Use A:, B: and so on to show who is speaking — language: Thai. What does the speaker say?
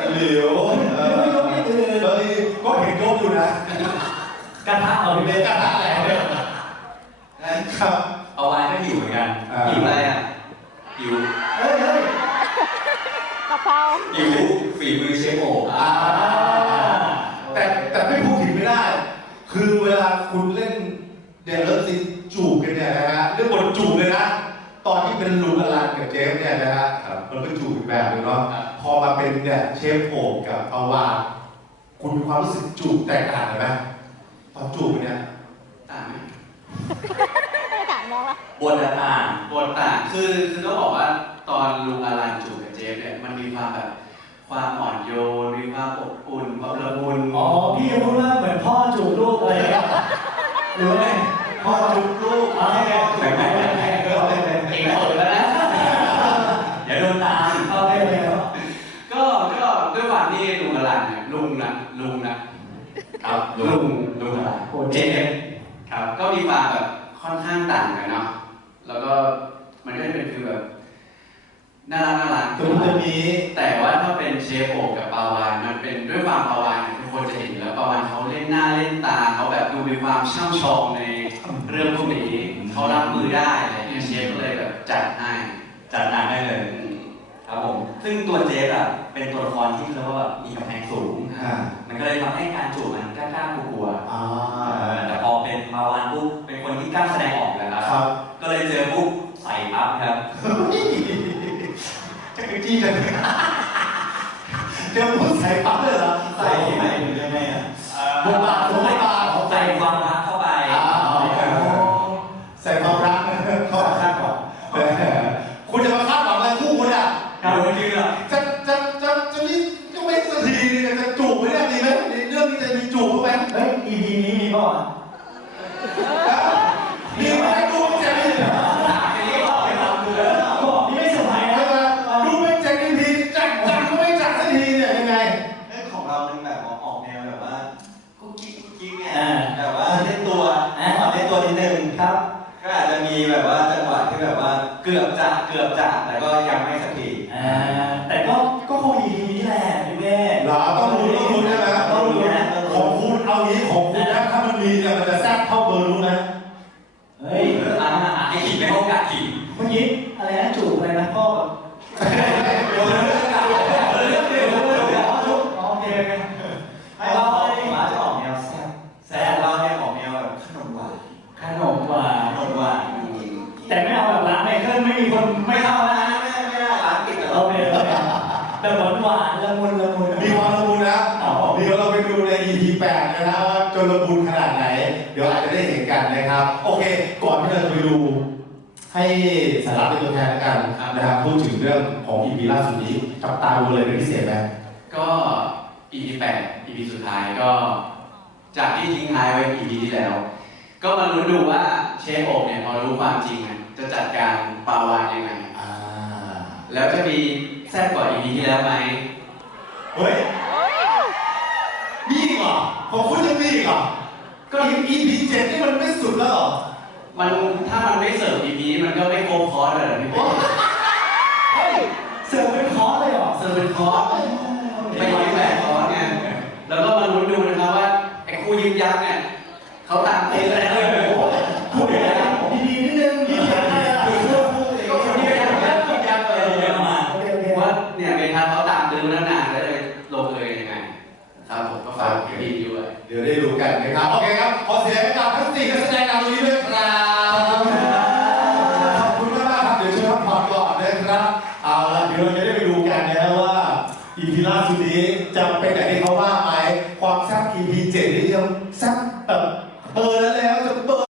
A: หลิวก็เห็นยกอยู่นะ
B: กระทะเอาไปเลย
A: กระทะแหละครับ
C: เอาไว้ก็หิวเหมือนกันหิวอะไรอ่ะหิว
B: เฮ้ย
D: กะเพรา
C: หิวฝีมือเชฟโอ๋
A: แต่ไม่พูดถึงไม่ได้คือเวลาคุณเล่นเดลเลอร์ซีจูบกันเนี่ยนะฮะเรื่องบทจูบเลยนะตอนที่เป็นลุงอลันกับเจฟเนี่ยนะฮะมันก็จูบอีกแบบนึงเนาะพอมาเป็นเนี่ยเชฟโอ๋กับอาวาคุณมีความรู้สึกจูบแตกต่างกันไหมตอนจูบเนี่ย
C: ต่างไหม
D: ไม่ต่างน้องละ
C: บทต่าง
B: คือต้องบอกว่าตอนลุงอลันจูบกับเจฟเนี่ยมันมีความแบบความอ่อนโยนมีความอบอุ่นความละมุน
E: อ๋อพี่พูดว่าเหมือนพ่อจูบลูกอะไรอย่างเงี้ยหรือไง
A: พ่อจูบลูก
B: เองเปิดแล้วนะ
C: อย่าโดนตาม
E: เอาได้เลย
B: ก็ด้วยความที่ลุงอลันเนี่ยลุงนะครับลุงอะไรเจฟครับก็มีความแบบค่อนข้างต่างกันเนาะแล้วก็มันก็จะเป็นคือแบบน่ารักแต่ว่าถ้าเป็นเชฟโอ๋กับปาวานมันเป็นด้วยความปาวานทุกคนจะเห็นแล้วปาวานเขาเล่นหน้าเล่นตาเขาแบบดูมีความช่ำชองในเรื่องพวกนี้เขารับมือได้อะไรเงี้ยเชฟก็เลยแบบจัดหนักได้เลย
C: ครับผมซึ่งตัวเจฟอ่ะเป็นตัวละครที่เขาเรียกว่ามีกำแพงสูงมันก็เลยทำให้การจูบมันกล้ากลัวแต่พอเป็นปาวานปุ๊บเป็นคนที่กล้าแสดงออกแล้วครับก็เลยเจอปุ๊บใส่ปั๊บครับ
A: จะกจี้กันเดี๋ยวพูดใส่ปั๊บเลยเหรอ
E: ใส่ที่ไหนหรือยังไงอ่ะ
A: บทบาท
C: ใส่ความรักเข้าไป
A: ใส่ความรักเข้าคาดหวังคุณจะมาคาดหวังอะไรคู่คุณอ่ะ
C: จริงเหรอ
A: จะนี่ก็ไม่สักทีจะจูบไหมเนี่ยดีไหมเรื่องนี้จะมีจูบไหม
E: เฮ้ย EP นี้มีป่ะ
A: มีไหมดูไม่ใช่เหรอ
E: นี่ไม่สบายนะ
A: ดูไม่แจ็คทีจักก็ไม่จักสักทีเนี่ยยังไง
E: ของเราเป็นแบบออกแนวแบบว่ากุ๊กกิ๊กไงแบบว่าเล่นตัวนิดนึงครับก็อาจจะมีแบบว่าจังหวะที่แบบว่าเกือบจะแต่ก็ยังไม่สักทีแต่ก็คงอีกทีนี่แหละพี่เมฆ
A: เราต้องรู้ใช่ไหม
E: ต้องรู้นะ
A: ของคุณเอางี้ของคุณนะถ้ามันมีเนี่ยมันจะแซ่บเท่าเบอร์รู้นะ
E: เฮ้ย
C: ไอ้ขิงไม่เข้ากัดขิง
E: เมื่อกี้อะไรนะจูบอะไรนะพ่อแบบโอเคให้เราหมาจะออกแนวแซ่บเราเนี่ยออกแนวแบบขนมหวานแต่ไม่เอาแบบร้านไมเคิลไม่มีคนไม่เข้านะไม่ได้ร้านปิดโอเคแต่หวานละมุน
A: มีความละมุนนะเดี๋ยวเราไปดูใน EP 8นะว่าจนละมุนขนาดไหนเดี๋ยวอาจจะได้เห็นกันนะครับโอเคก่อนที่เราจะไปดูให้สาระเป็นตัวแทนกันนะครับพูดถึงเรื่องของ EP ล่าสุดนี้จับตาดูเลยเป็นพิเศษไหม
B: ก็ EP 8 EP สุดท้ายก็จากที่ทิ้งท้ายไว้ EP ที่แล้วก็มาลุ้นดูว่าเชฟโอ๋เนี่ยพอรู้ความจริงจะจัดการปาวานยังไงแล้วจะมีแซ่บกว่า EP ที่แล้วไหม
A: เฮ้ยมีอีกเหรอของคุณยังมีอีกเหรอก็ EP 7นี่มันไม่สุดแล้วเหรอ
B: มันถ้ามันไม่เสิร์ฟ EP มันก็ไม่โคคอร์สเลยพี่
E: เฮ้ยเสิร์ฟเป็นคอร์สเลยเหรอ
B: เสิร์ฟเป็นคอร์สไม่ใช่แบบคอร์สไงแล้วก็มาลุ้นดูนะครับว่าไอ้คู่ยิงยักษ์เนี่ยเขาตามเองเลย
E: พูดอย่างนี้ดีนิดนึงดี
B: ก็คนที่เป็นยักษ์เลยว่าเนี่ยเมทัลเขาตามดูนานๆแล้วเลยลงเลยยังไงครับผมก็ฝากดีด้วย
A: เดี๋ยวได้ดูกันนะครับโอเคครับขอเสียงให้กับทั้ง4นักแสดงนำตรงนี้ด้วยครับขอบคุณมากครับเดี๋ยวเชิญพักผ่อนก่อนนะครับเอาละเดี๋ยวเราจะได้ไปดูกันนะว่า EP ล่าสุดนี้จะเป็นอย่างที่เขาว่าไหมความแซ่บ EP 7นี่จะ